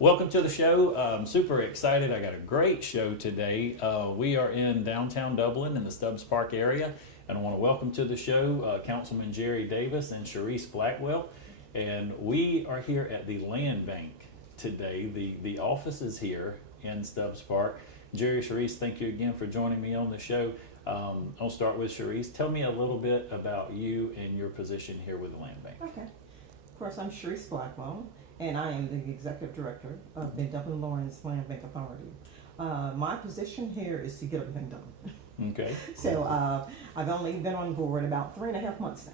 Welcome to the show. I'm super excited. I got a great show today. We are in downtown Dublin in the Stubbs Park area, and I want to welcome to the show Councilman Jerry Davis and Cherise Blackwell. And we are here at the Land Bank today. The office is here in Stubbs Park. Jerry, Cherise, thank you again for joining me on the show. I'll start with Cherise. Tell me a little bit about you and your position here with the Land Bank. Okay. Of course, I'm Cherise Blackwell, and I am the Executive Director of the Dublin-Laurens Land Bank Authority. My position here is to get everything done. Okay. So I've only been on board about 3.5 months now.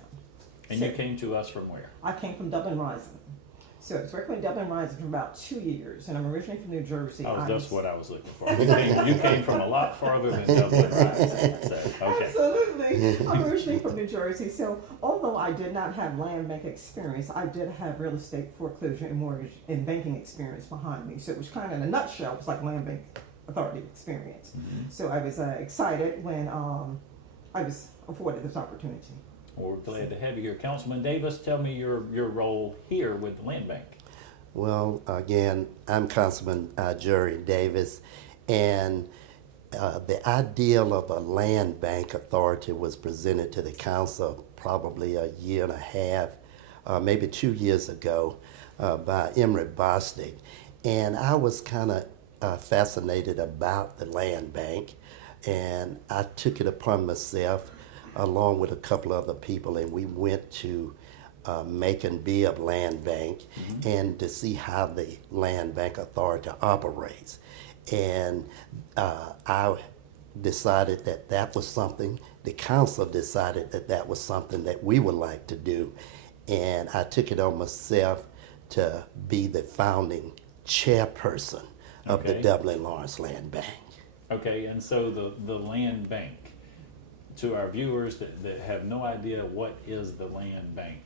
And you came to us from where? I came from Dublin-Laurens. So I was working with Dublin-Laurens for about 2 years, and I'm originally from New Jersey. That's what I was looking for. You came from a lot farther than Dublin-Laurens. So, okay. Absolutely. I'm originally from New Jersey. So although I did not have land bank experience, I did have real estate foreclosure and mortgage and banking experience behind me. So it was kind of, in a nutshell, it was like land bank authority experience. Mm-hmm. So I was excited when I was afforded this opportunity. Well, we're glad to have you here. Councilman Davis, tell me your role here with the Land Bank. Well, again, I'm Councilman Jerry Davis, and the ideal of a land bank authority was presented to the council probably a year and a half, maybe 2 years ago, by Emery Bostic. And I was kind of fascinated about the land bank, and I took it upon myself along with a couple other people, and we went to Macon Bibb Land Bank and to see how the Land Bank Authority operates. And I decided that that was something, the council decided that that was something that we would like to do. And I took it on myself to be the founding chairperson of the Dublin-Laurens Land Bank. Okay, and so the Land Bank, to our viewers that have no idea what is the Land Bank,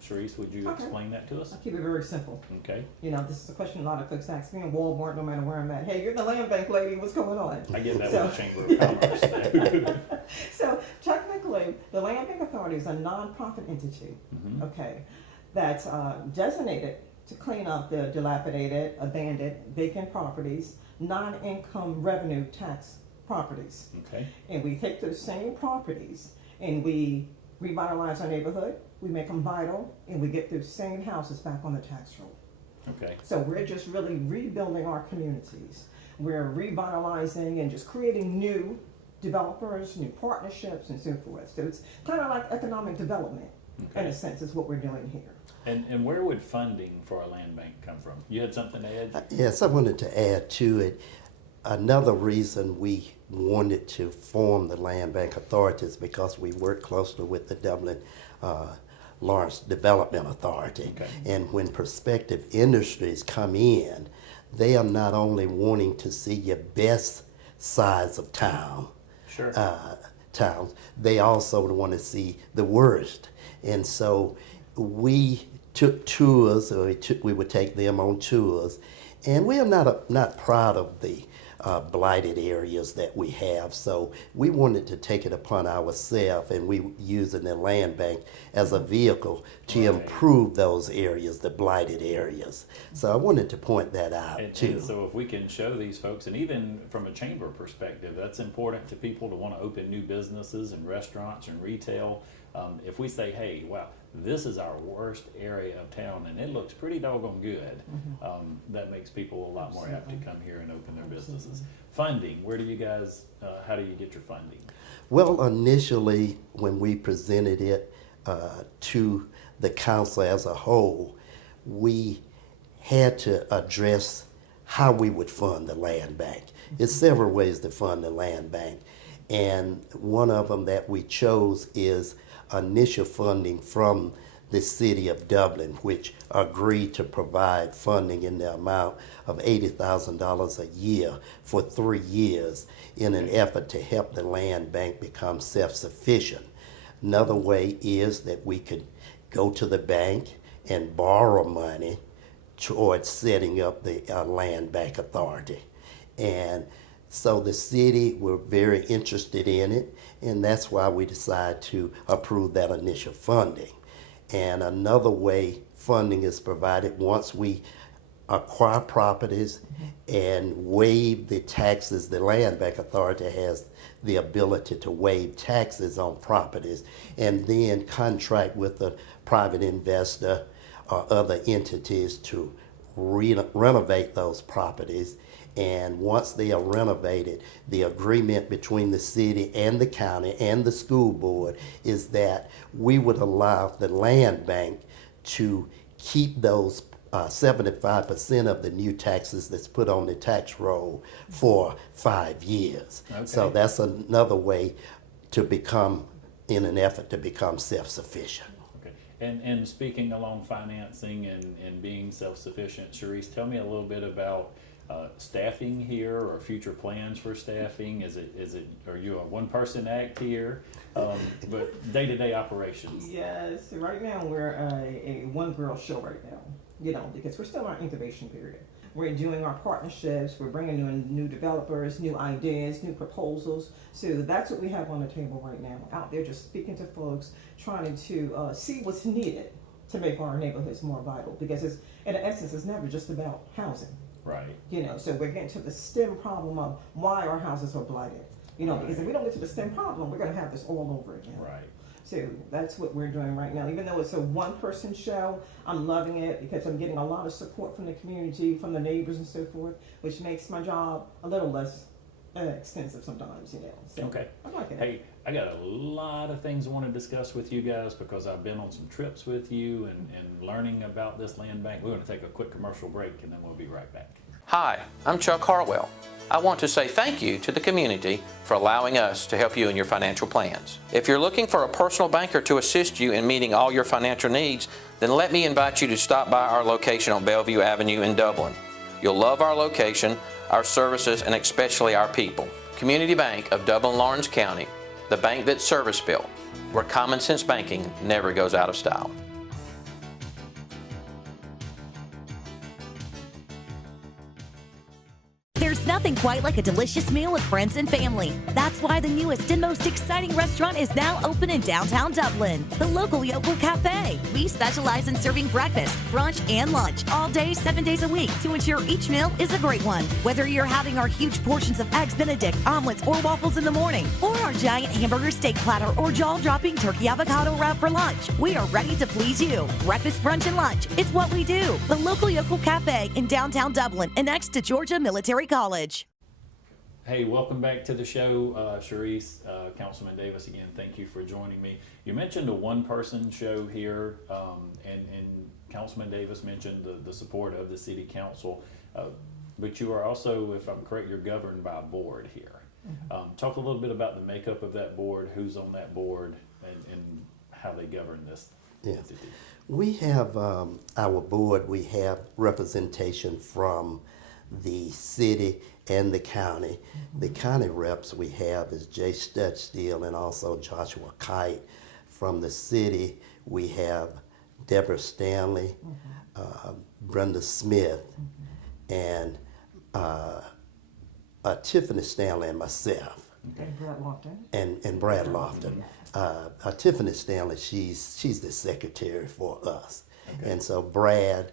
Cherise, would you explain that to us? I'll keep it very simple. Okay. You know, this is a question a lot of folks ask me in Walmart, no matter where I'm at. Hey, you're the land bank lady, what's going on? I get that with the Chamber of Commerce. So technically, the Land Bank Authority is a nonprofit entity, that's designated to clean up the dilapidated, abandoned, vacant properties, non-income revenue tax properties. Okay. And we take those same properties and we revitalize our neighborhood, we make them vital, and we get those same houses back on the tax roll. Okay. So we're just really rebuilding our communities. We're revitalizing and just creating new developers, new partnerships, and so forth. So it's kind of like economic development, in a sense, is what we're doing here. And where would funding for a land bank come from? You had something to add? Yes, I wanted to add to it. Another reason we wanted to form the Land Bank Authority is because we work closely with the Dublin-Laurens Development Authority. Okay. And when prospective industries come in, they are not only wanting to see your best sides of town, towns, they also want to see the worst. And so we took tours, or we would take them on tours, and we are not proud of the blighted areas that we have. So we wanted to take it upon ourselves, and we using the land bank as a vehicle to improve those areas, the blighted areas. So I wanted to point that out too. And so if we can show these folks, and even from a chamber perspective, that's important to people to want to open new businesses and restaurants and retail. If we say, hey, wow, this is our worst area of town and it looks pretty doggone good, that makes people a lot more apt to come here and open their businesses. Funding, where do you guys, how do you get your funding? Well, initially when we presented it to the council as a whole, we had to address how we would fund the land bank. There's several ways to fund the land bank, and one of them that we chose is initial funding from the city of Dublin, which agreed to provide funding in the amount of $80,000 a year for 3 years in an effort to help the land bank become self-sufficient. Another way is that we could go to the bank and borrow money towards setting up the land bank authority. And so the city were very interested in it, and that's why we decided to approve that initial funding. And another way funding is provided once we acquire properties and waive the taxes. The Land Bank Authority has the ability to waive taxes on properties and then contract with a private investor or other entities to renovate those properties. And once they are renovated, the agreement between the city and the county and the school board is that we would allow the land bank to keep those 75% of the new taxes that's put on the tax roll for 5 years. Okay. So that's another way to become, in an effort to become self-sufficient. Okay. And speaking along financing and being self-sufficient, Cherise, tell me a little bit about staffing here or future plans for staffing. Is it are you a one-person act here? But day-to-day operations. Yes, right now we're a one-girl show right now, you know, because we're still in our incubation period. We're doing our partnerships, we're bringing in new developers, new ideas, new proposals. So that's what we have on the table right now, out there just speaking to folks, trying to see what's needed to make our neighborhoods more vital, because it's, in essence, it's never just about housing. Right. You know, so we're getting to the stem problem of why our houses are blighted. You know, because if we don't get to the stem problem, we're going to have this all over again. Right. So that's what we're doing right now. Even though it's a one-person show, I'm loving it because I'm getting a lot of support from the community, from the neighbors and so forth, which makes my job a little less extensive sometimes, you know. So Okay. I'm liking it. Hey, I got a lot of things I want to discuss with you guys because I've been on some trips with you and learning about this land bank. We're going to take a quick commercial break and then we'll be right back. Hi, I'm Chuck Hartwell. I want to say thank you to the community for allowing us to help you in your financial plans. If you're looking for a personal banker to assist you in meeting all your financial needs, then let me invite you to stop by our location on Bellevue Avenue in Dublin. You'll love our location, our services, and especially our people. Community Bank of Dublin-Laurens County, the bank that's service-built, where common sense banking never goes out of style. There's nothing quite like a delicious meal with friends and family. That's why the newest and most exciting restaurant is now open in downtown Dublin, the local Yolk Cafe. We specialize in serving breakfast, brunch, and lunch all day, 7 days a week to ensure each meal is a great one. Whether you're having our huge portions of eggs Benedict, omelets, or waffles in the morning, or our giant hamburger steak platter or jaw-dropping turkey avocado wrap for lunch, we are ready to please you. Breakfast, brunch, and lunch, it's what we do. The local Yolk Cafe in downtown Dublin and next to Georgia Military College. Hey, welcome back to the show, Cherise, Councilman Davis. Again, thank you for joining me. You mentioned a one-person show here, and Councilman Davis mentioned the support of the City Council, but you are also, if I'm correct, you're governed by a board here. Mm-hmm. Talk a little bit about the makeup of that board, who's on that board, and how they govern this entity. We have our board, we have representation from the city and the county. The county reps we have is Jay Studsteele and also Joshua Kite. From the city, we have Deborah Stanley, Brenda Smith, and Tiffany Stanley and myself. And Brad Lofton. And Brad Lofton. Tiffany Stanley, she's the secretary for us. Okay. And so Brad,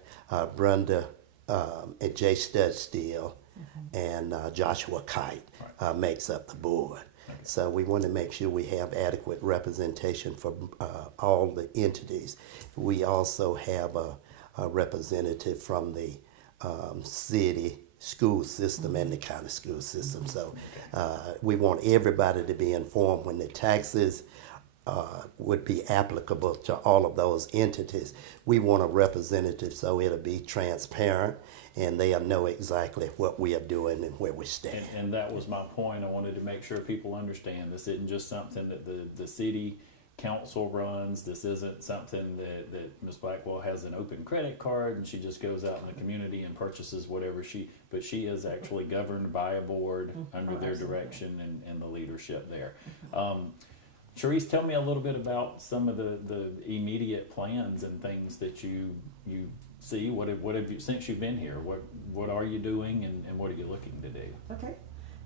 Brenda, and Jay Studsteele and Joshua Kite makes up the board. Okay. So we want to make sure we have adequate representation for all the entities. We also have a representative from the city school system and the county school system. So we want everybody to be informed when the taxes would be applicable to all of those entities. We want a representative so it'll be transparent and they'll know exactly what we are doing and where we stand. And that was my point. I wanted to make sure people understand this isn't just something that the city council runs. This isn't something that Ms. Blackwell has an open credit card and she just goes out in the community and purchases whatever but she is actually governed by a board under their direction and the leadership there. Cherise, tell me a little bit about some of the immediate plans and things that you see. What have you, since you've been here, what are you doing and what are you looking to do? Okay.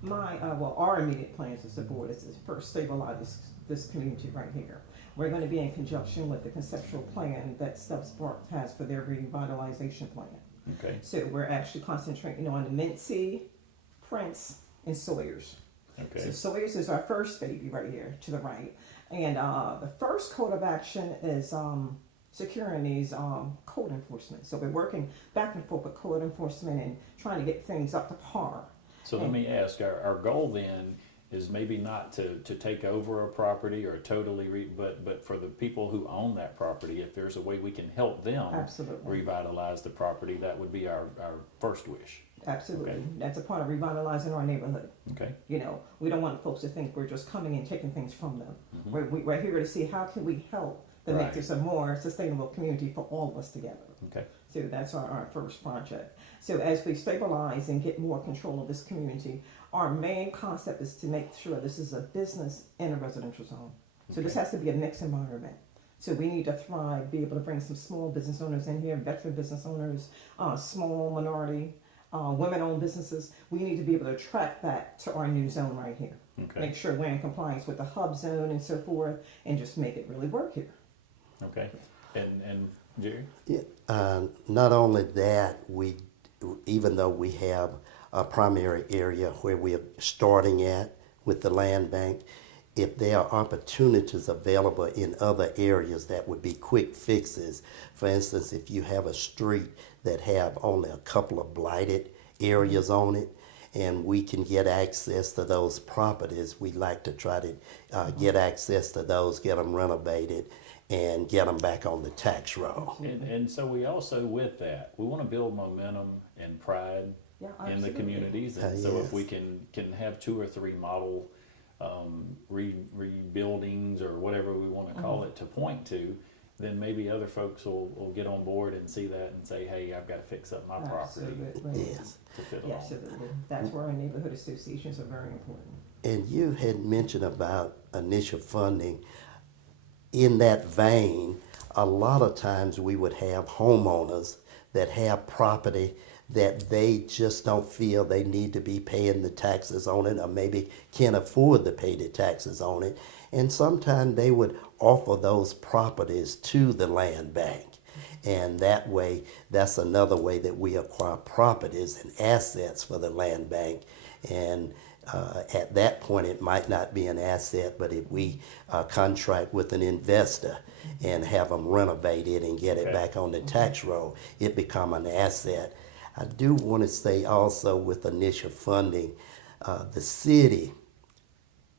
Our immediate plans as a board is to first stabilize this community right here. We're going to be in conjunction with the conceptual plan that Stubbs Park has for their revitalization plan. Okay. So we're actually concentrating on the Mincy, Prince, and Sawyers. So Okay. Sawyers is our first baby right here to the right. And the first code of action is securing these code enforcement. So we're working back and forth with code enforcement and trying to get things up to par. So let me ask, our goal then is maybe not to take over a property or totally but for the people who own that property, if there's a way we can help them Absolutely. revitalize the property, that would be our first wish. Absolutely. Okay. That's a part of revitalizing our neighborhood. Okay. You know, we don't want folks to think we're just coming and taking things from them. Mhm. We're here to see how can we help to Right. make this a more sustainable community for all of us together. Okay. So that's our first project. So as we stabilize and get more control of this community, our main concept is to make sure this is a business and a residential zone. So this Okay. has to be a mixed environment. So we need to thrive, be able to bring some small business owners in here, veteran business owners, small minority, women-owned businesses. We need to be able to attract that to our new zone right here. Okay. Make sure we're in compliance with the hub zone and so forth, and just make it really work here. Okay. And Jerry? Yeah, not only that, even though we have a primary area where we are starting at with the land bank, if there are opportunities available in other areas that would be quick fixes, for instance, if you have a street that have only a couple of blighted areas on it, and we can get access to those properties, we'd like to try to get access to those, get them renovated, and get them back on the tax roll. And so we also, with that, we want to build momentum and pride Yeah, in the absolutely. communities. And so Yes. if we can have 2 or 3 model rebuildings or whatever we want to call it to point to, then maybe other folks will get on board and see that and say, hey, I've got to fix up my property Absolutely. Yes. to fit Yeah, along. absolutely. That's where our neighborhood associations are very important. And you had mentioned about initial funding. In that vein, a lot of times we would have homeowners that have property that they just don't feel they need to be paying the taxes on it, or maybe can't afford to pay the taxes on it. And sometimes they would offer those properties to the land bank. And that way, that's another way that we acquire properties and assets for the land bank. And at that point, it might not be an asset, but if we contract with an investor and have them renovate it and get it Okay. back on the tax roll, it become an asset. I do want to say also with initial funding, the city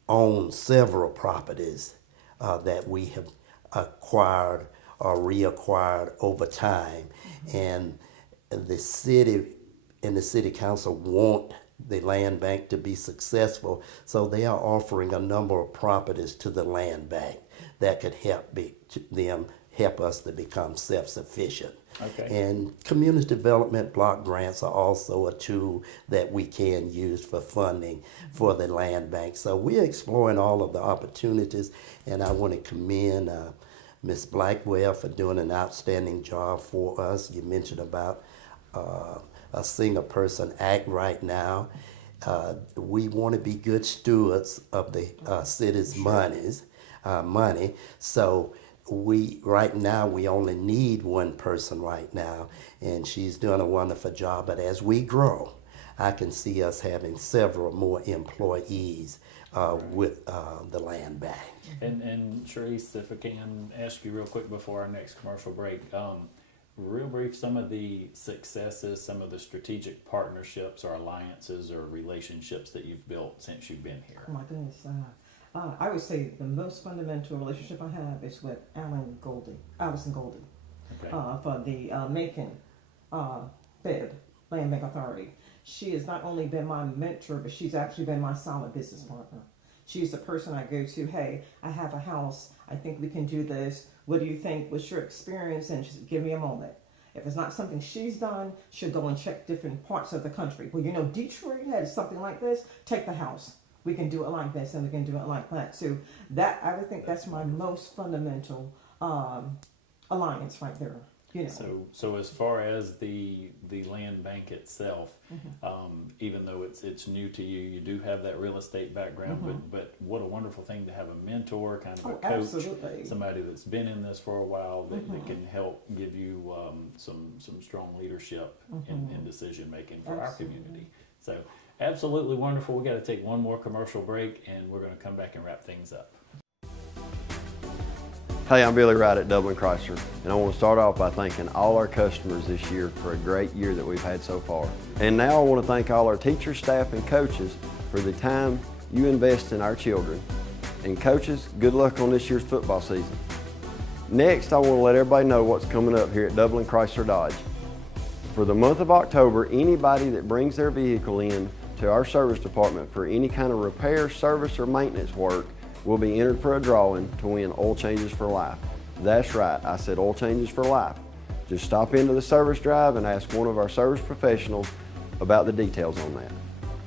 owns several properties that we have acquired or reacquired over time, and the city and the city council want the land bank to be successful, so they are offering a number of properties to the land bank that could help us to become self-sufficient. Okay. And community development block grants are also a tool that we can use for funding for the land bank. So we're exploring all of the opportunities, and I want to commend Ms. Blackwell for doing an outstanding job for us. You mentioned about a single person act right now. We want to be good stewards of the city's money. So right now we only need one person right now, and she's doing a wonderful job. But as we grow, I can see us having several more employees with the land bank. And Cherise, if I can ask you real quick before our next commercial break, real brief, some of the successes, some of the strategic partnerships or alliances or relationships that you've built since you've been here. Oh my goodness. I would say the most fundamental relationship I have is with Allison Goldie, Okay. for the Macon FIB, Land Bank Authority. She has not only been my mentor, but she's actually been my solid business partner. She's the person I go to, hey, I have a house, I think we can do this. What do you think? What's your experience? And just give me a moment. If it's not something she's done, she'll go and check different parts of the country. Well, you know, Detroit has something like this. Take the house. We can do it like this, and we can do it like that. So that I would think that's my most fundamental alliance right there. you know. So as far as the land bank itself, even though it's new to you, you do have that real estate background, but what a wonderful thing to have a mentor, kind of a coach, Absolutely. somebody that's been in this for a while that can help give you some strong leadership in decision making for our community. So absolutely wonderful. We got to take one more commercial break, and we're going to come back and wrap things up. Hey, I'm Billy Wright at Dublin Chrysler, and I want to start off by thanking all our customers this year for a great year that we've had so far. And now I want to thank all our teachers, staff, and coaches for the time you invest in our children. And coaches, good luck on this year's football season. Next, I want to let everybody know what's coming up here at Dublin Chrysler Dodge. For the month of October, anybody that brings their vehicle in to our service department for any kind of repair, service, or maintenance work will be entered for a drawing to win oil changes for life. That's right, I said oil changes for life. Just stop into the service drive and ask one of our service professionals about the details on that.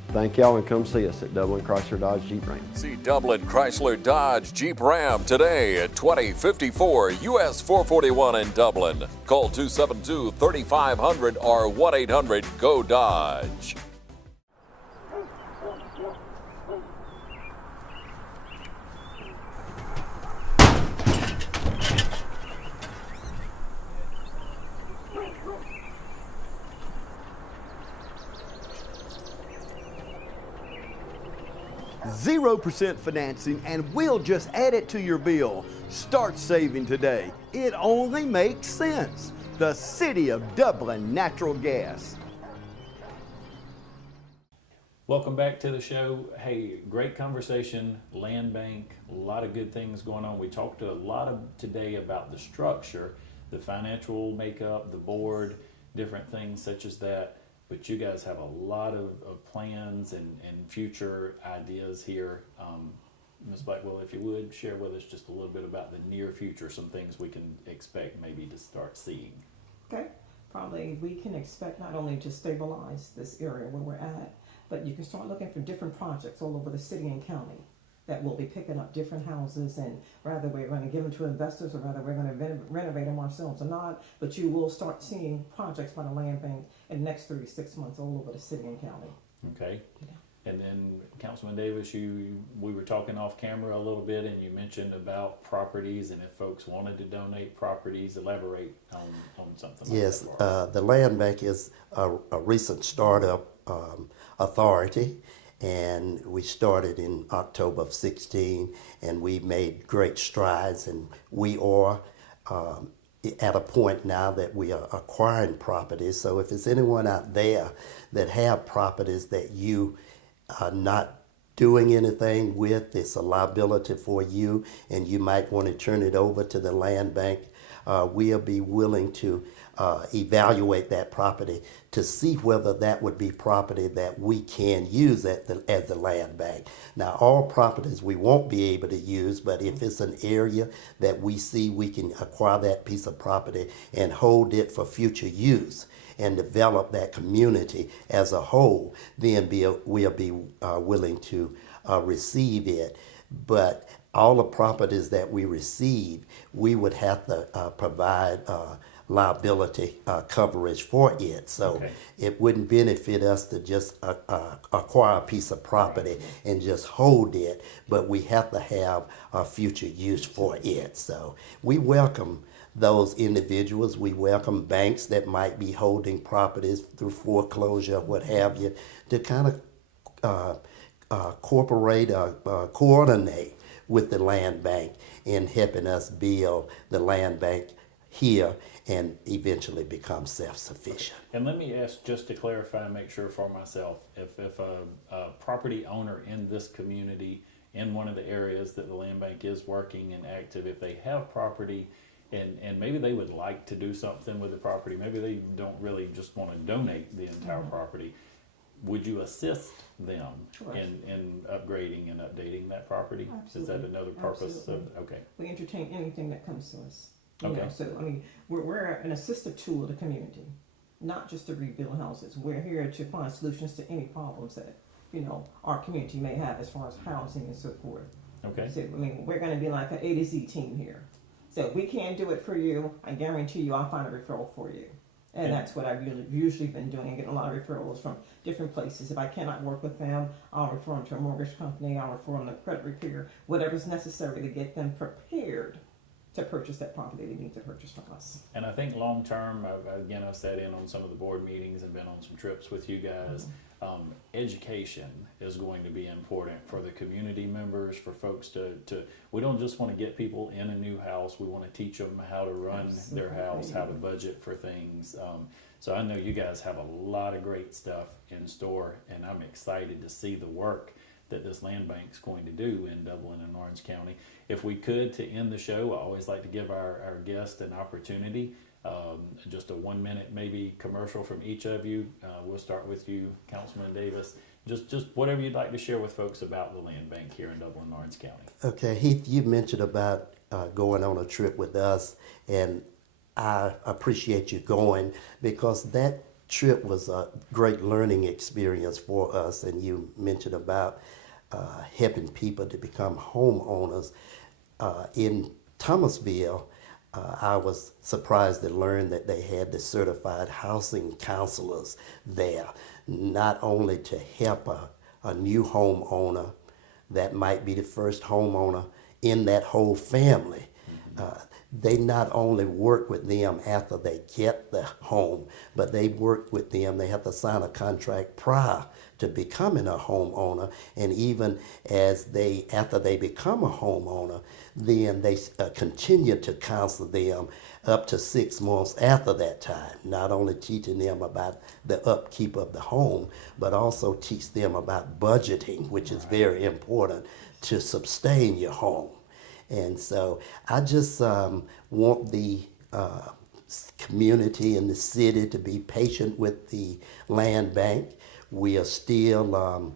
Thank y'all, and come see us at Dublin Chrysler Dodge Jeep Ram. See Dublin Chrysler Dodge Jeep Ram today at 2054 US 441 in Dublin. Call 272-3500 or 1-800-GO-DODGE. %0 financing, and we'll just add it to your bill. Start saving today. It only makes sense. The City of Dublin Natural Gas. Welcome back to the show. Hey, great conversation, land bank, a lot of good things going on. We talked a lot today about the structure, the financial makeup, the board, different things such as that. But you guys have a lot of plans and future ideas here. Ms. Blackwell, if you would, share with us just a little bit about the near future, some things we can expect maybe to start seeing. Okay, probably we can expect not only to stabilize this area where we're at, but you can start looking for different projects all over the city and county that will be picking up different houses, and rather we're going to give them to investors or rather we're going to renovate them ourselves or not, but you will start seeing projects by the land bank in the next 3 to 6 months all over the city and county. Okay. Yeah. And then Councilman Davis, we were talking off camera a little bit, and you mentioned about properties, and if folks wanted to donate properties, elaborate on something like Yes, that. the land bank is a recent startup authority, and we started in October of 16, and we made great strides, and we are at a point now that we are acquiring properties. So if there's anyone out there that have properties that you are not doing anything with, it's a liability for you, and you might want to turn it over to the land bank, we'll be willing to evaluate that property to see whether that would be property that we can use as the land bank. Now, all properties we won't be able to use, but if it's an area that we see we can acquire that piece of property and hold it for future use and develop that community as a whole, then we'll be willing to receive it. But all the properties that we receive, we would have to provide liability coverage for it. So it wouldn't benefit us to just acquire a piece of property and just hold it, but we have to have a future use for it. So we welcome those individuals. We welcome banks that might be holding properties through foreclosure, what have you, to kind of coordinate with the land bank in helping us build the land bank here and eventually become self-sufficient. And let me ask, just to clarify and make sure for myself, if a property owner in this community, in one of the areas that the land bank is working and active, if they have property and maybe they would like to do something with the property, maybe they don't really just want to donate the entire property, would you assist them in upgrading and updating that property? Absolutely. Is that another purpose? Absolutely. Okay. We entertain anything that comes to us. You Okay. know, so I mean, we're an assistive tool of the community, not just to rebuild houses. We're here to find solutions to any problems that our community may have as far as housing and so forth. Okay. So I mean, we're going to be like an A to Z team here. So if we can't do it for you, I guarantee you I'll find a referral for you. And that's what I've usually been doing, getting a lot of referrals from different places. If I cannot work with them, I'll refer them to a mortgage company, I'll refer them to credit repair, whatever's necessary to get them prepared to purchase that property they need to purchase from us. And I think long term, I've sat in on some of the board meetings and been on some trips with you guys. Education is going to be important for the community members, for folks to we don't just want to get people in a new house, we want to teach them how to run their house, how to budget for things. So I know you guys have a lot of great stuff in store, and I'm excited to see the work that this land bank's going to do in Dublin and Laurens County. If we could, to end the show, I always like to give our guests an opportunity, just a 1 minute maybe commercial from each of you. We'll start with you, Councilman Davis. Just whatever you'd like to share with folks about the land bank here in Dublin-Laurens County. Okay, Heath, you mentioned about going on a trip with us, and I appreciate you going because that trip was a great learning experience for us, and you mentioned about helping people to become homeowners. In Thomasville, I was surprised to learn that they had the certified housing counselors there, not only to help a new homeowner that might be the first homeowner in that whole family. They not only work with them after they get the home, but they work with them. They have to sign a contract prior to becoming a homeowner, and even after they become a homeowner, then they continue to counsel them up to 6 months after that time, not only teaching them about the upkeep of the home, but also teach them about budgeting, which is very important to sustain your home. And so I just want the community and the city to be patient with the land bank. We are still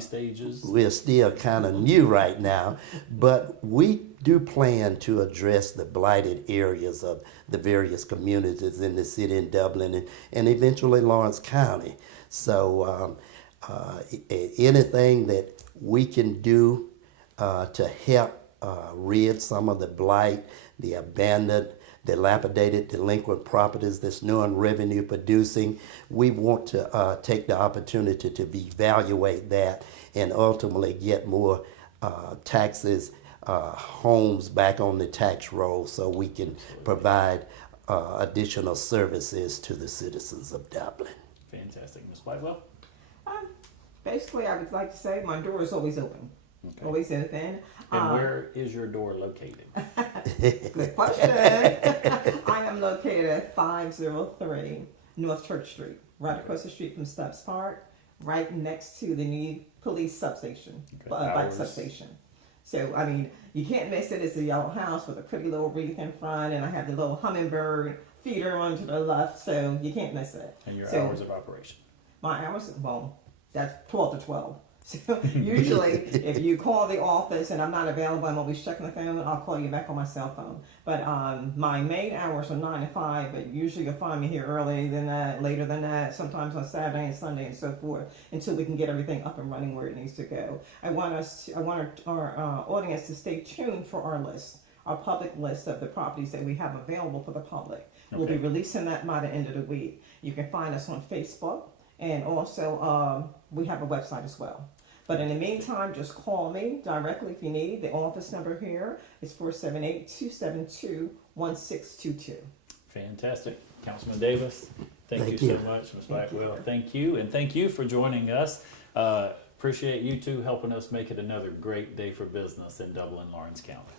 stages. We're still kind of new right now, but we do plan to address the blighted areas of the various communities in the city in Dublin and eventually Laurens County. So anything that we can do to help rid some of the blight, the abandoned, dilapidated, delinquent properties that's non-revenue producing. We want to take the opportunity to evaluate that and ultimately get more taxes, homes back on the tax roll so we can provide additional services to the citizens of Dublin. Fantastic. Ms. Blackwell? Basically, I would like to say my door is always open. Okay. Always open. And where is your door located? Good question. I am located at 503 North Church Street, right across the street from Stubbs Park, right next to the new police substation, bike substation. So, I mean, you can't miss it. It's a yellow house with a pretty little wreath in front, and I have the little hummingbird feeder on to the left, so you can't miss it. And your hours of operation? My hours, well, that's 12 to 12. So usually, if you call the office and I'm not available, I'm always checking the phone. I'll call you back on my cell phone. But my main hours are 9 to 5. But usually, you'll find me here earlier than that, later than that. Sometimes on Saturday and Sunday and so forth, until we can get everything up and running where it needs to go. I want our audience to stay tuned for our list, our public list of the properties that we have available for the public. Okay. We'll be releasing that by the end of the week. You can find us on Facebook, and also we have a website as well. But in the meantime, just call me directly if you need. The office number here is 478-272-1622. Fantastic. Councilman Davis, thank you so much. Ms. Blackwell, thank you. And thank you for joining us. Appreciate you two helping us make it another great day for business in Dublin-Laurens County.